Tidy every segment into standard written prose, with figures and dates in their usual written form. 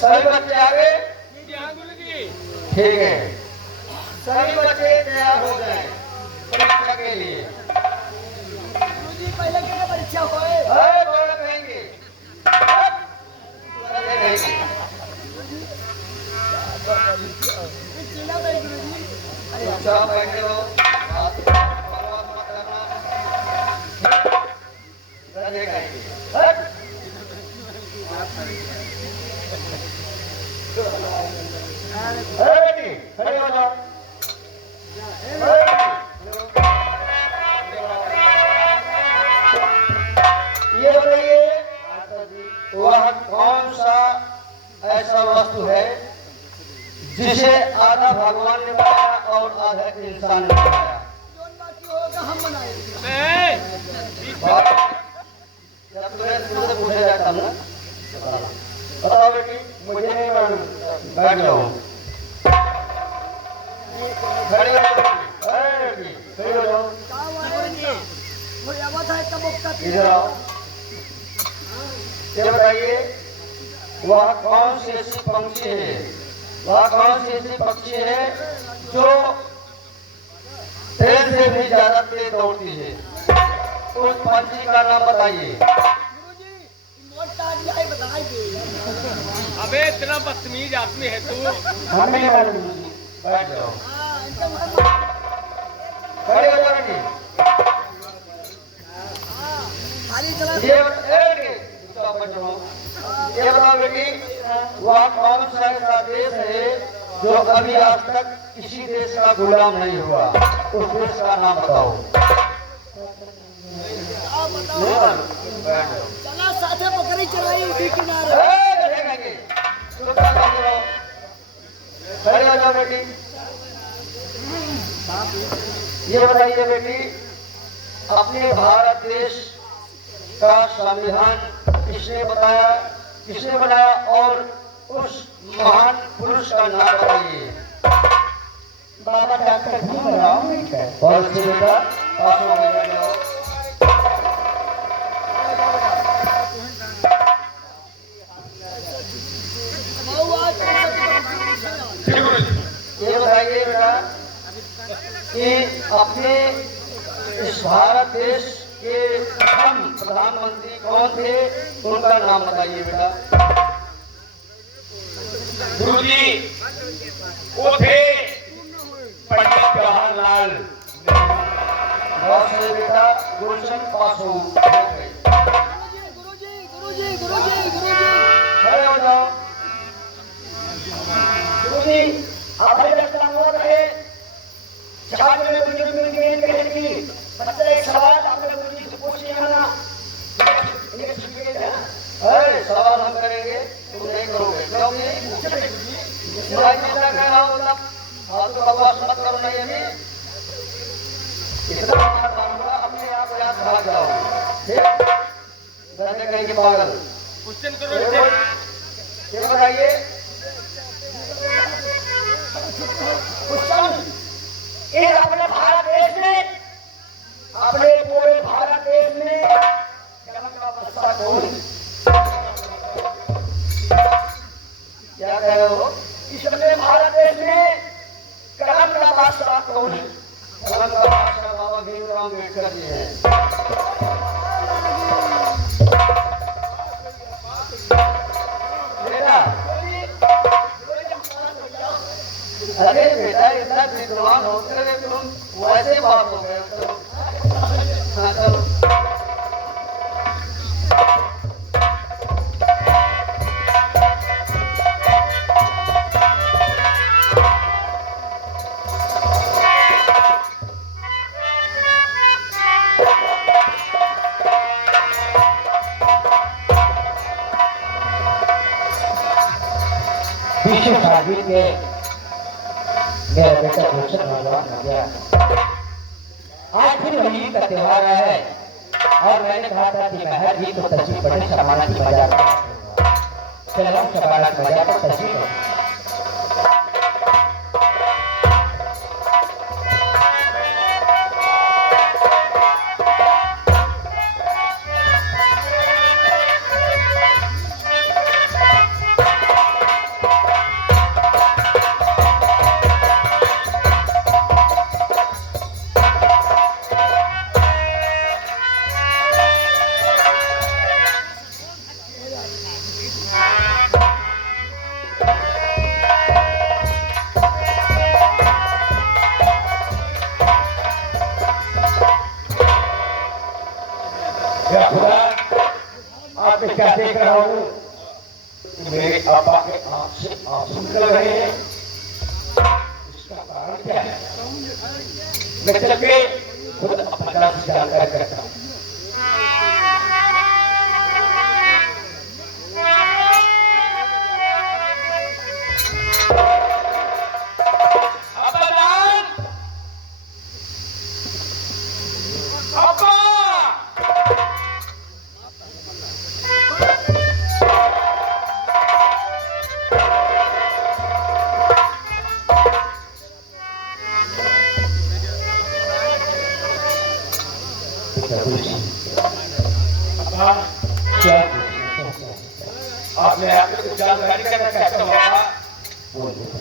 सभी बच्चे आगे ठीक है। सभी बच्चे तैयार हो जाए परीक्षा के लिए। पहले क्या परीक्षा होए? कहेंगे अच्छा बैठे हो खड़े हो जाओ। ये बताइए वह कौन सा ऐसा वस्तु है जिसे आधा भगवान ने बनाया और आधा इंसान ने बनाया? हम बनाएंगे। जब तुमसे पूछा जाता ना बताओ बेटी, मुझे नहीं मालूम। बैठ जाओ। खड़े हो जाओ। इधर आओ। ये बताइए वह कौन सी ऐसी पंक्षी है, वह कौन सी ऐसी पक्षी है जो ट्रेन से भी ज्यादा तेज दौड़ती है? उस पंछी का नाम बताइए। अबे इतना बदतमीज आदमी है तू। हमें नहीं मालूम। बैठ जाओ। खड़े हो जाओ बेटी। ये बताओ बेटी वह कौन सा ऐसा देश है जो अभी आज तक किसी देश का गुलाम नहीं हुआ? उस देश का नाम बताओ। चला साथे बकरी चराई उसी किनारे। खड़े हो जाओ बेटी। ये बताइए बेटी अपने भारत देश का संविधान किसने बनाया और उस महान पुरुष का नाम बताइए। बाबा डॉक्टर भीमराव अम्बेडकर। बहुत अच्छे बेटा, पास हो गए। ये बताइए बेटा कि अपने इस भारत देश के प्रथम प्रधानमंत्री कौन थे, उनका नाम बताइए बेटा। गुरुजी वो थे पंडित जवाहरलाल। बहुत से बेटा गुलशन पास हो गए। खड़े हो जाओ। गुरुजी आपने दर्शन हुआ है जहां में गुरुजी ने कही थी बच्चा एक सवाल आपने गुरुजी से पूछ लिया ना। अरे सवाल हम करेंगे, तुम नहीं करोगे क्योंकि कह रहा हूँ मतलब फालतू बकवास मत करो। नहीं अभी इतना बात मानूंगा, अपने आप याद भाग जाओ। ठीक कहने कहेंगे पागल। क्वेश्चन करो। ये बताइए इस अपने भारत देश में, अपने पूरे भारत देश में क्या कह रहे हो? इस अपने भारत देश में कलम का बादशाह कौन है? कलम का बादशाह बाबा भीमराव अम्बेडकर जी हैं। बेटा अरे बेटा इतना विद्वान होते हुए तुम वैसे बात हो गए। हाँ चलो। विश्व शादी के मेरा बेटा गुलशन भगवान हो गया। आज फिर होली का त्योहार है और मैंने कहा था कि मैं हर गीत को तस्वीर पढ़े समाना की बाजार में चलो सबारत मजा पर तस्वीर हो या खुदा, आप मैं क्या देख रहा हूँ? मेरे पापा के आंख से आंसू निकल रहे हैं। इसका कारण क्या है? मैं चल के खुद अपना से जानकारी करता हूँ। क्या आपने आके कुछ जानकारी करना चाहता हूँ। बोल देता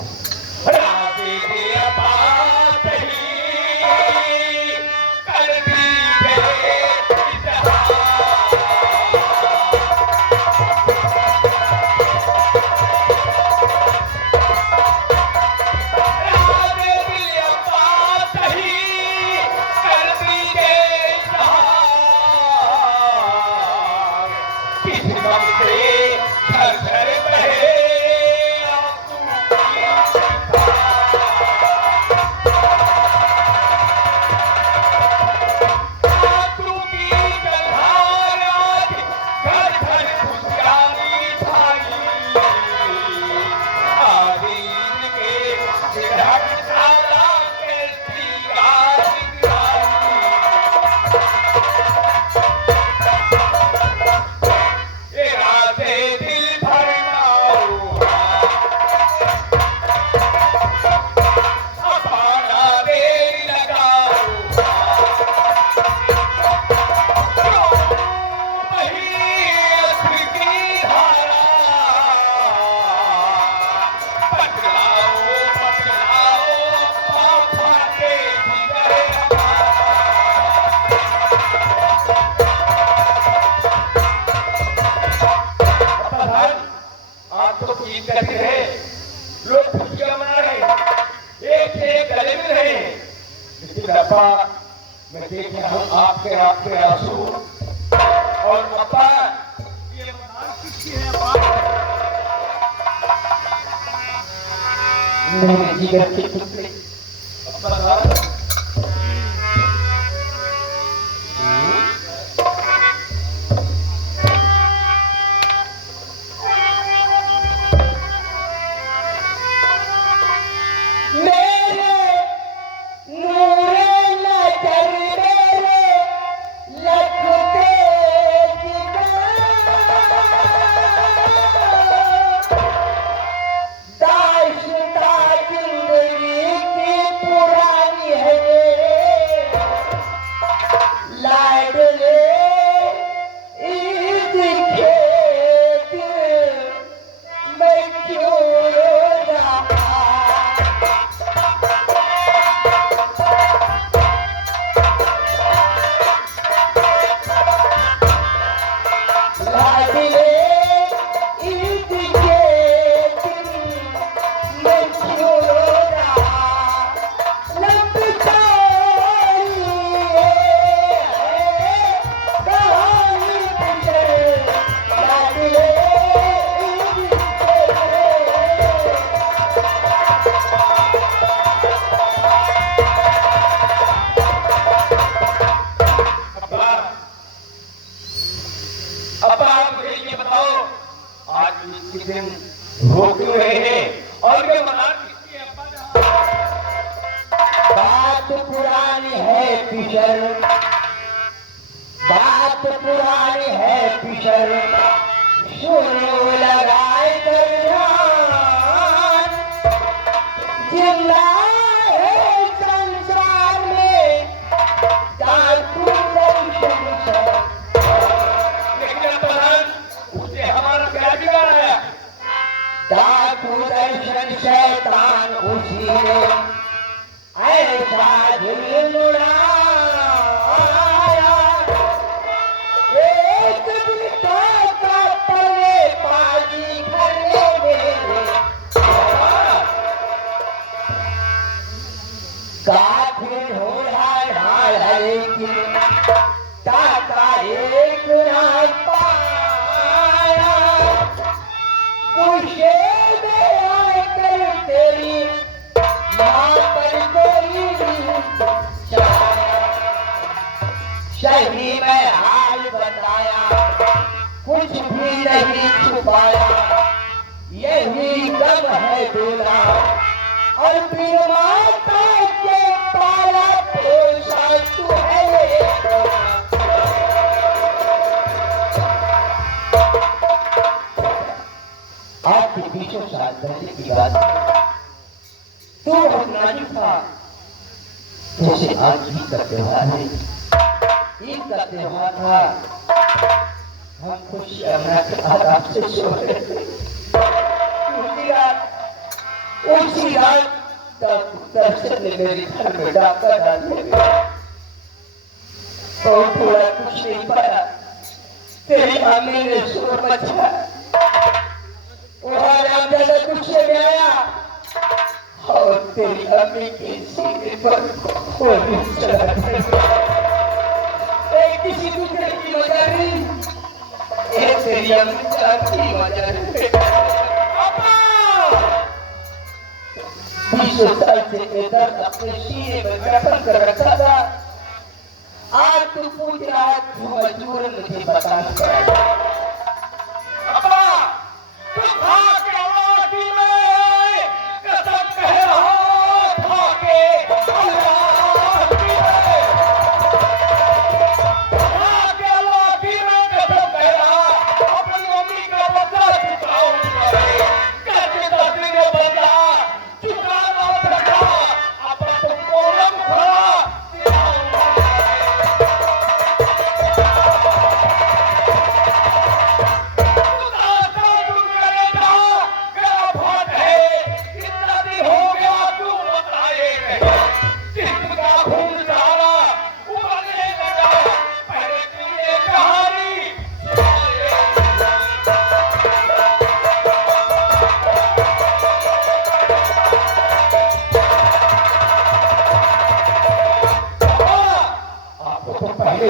करते रहे, लोग खुशियां मना रहे हैं, एक से एक गले मिल रहे हैं। लेकिन अब्बा, मैं देख रहा हूं आपके आंसू। और अब्बा, ये मकान किसकी है अब्बा? मेरे जिगर के टुकड़े अब्बा हो क्यों रहे हैं और ये मनार किसकी है अब्बा? बात पुरानी है पिछल, बात पुरानी है पिछल, सुनो लगाए डाकू दर्शन शैतान उसी ने ऐसा दिल उड़ाया। एक दिन का पले पाजी भरने मेरे काफिर हो लेकिन ताका एक ना पाया। गुस्से में आकर तेरी माँ पर कोई सही में हाल बताया, कुछ भी नहीं छुपाया। यही गम है दूल्हा और फिर माता के पाला पोसा तू है ये। आज के 20 साल पहले की बात, तू नाजुक था जैसे आज ईद का त्योहार है। ईद का त्योहार था, हम खुशियां मनाते आराम से सो रहे थे। उसी रात दर्शन ने मेरे घर में डाका डाल दिया और थोड़ा कुछ नहीं पाया। तेरी अम्मी ने शोर मचाया, वहां रामदादा गुस्से में आया और तेरी अम्मी के सीने पर गोली चला दिया। किसी दूसरे की वजह नहीं, ये तेरी अम्मी की वजह है। 20 साल से ये दर्द अपने सीने में दफन कर रखा था। आज तू पूछ रहा है, तू मजबूर मुझे बताना पड़ेगा।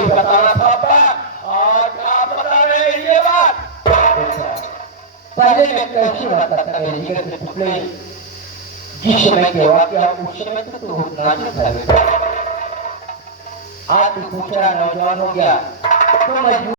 बताना था आज आप बता रहे हैं ये बात। पहले मैं कैसी बात करता है जिगर के टुकड़े, जिस समय के वाकया उस समय तो तू नाजुक था। आज तू पूछ रहा नौजवान हो गया तो मजबूर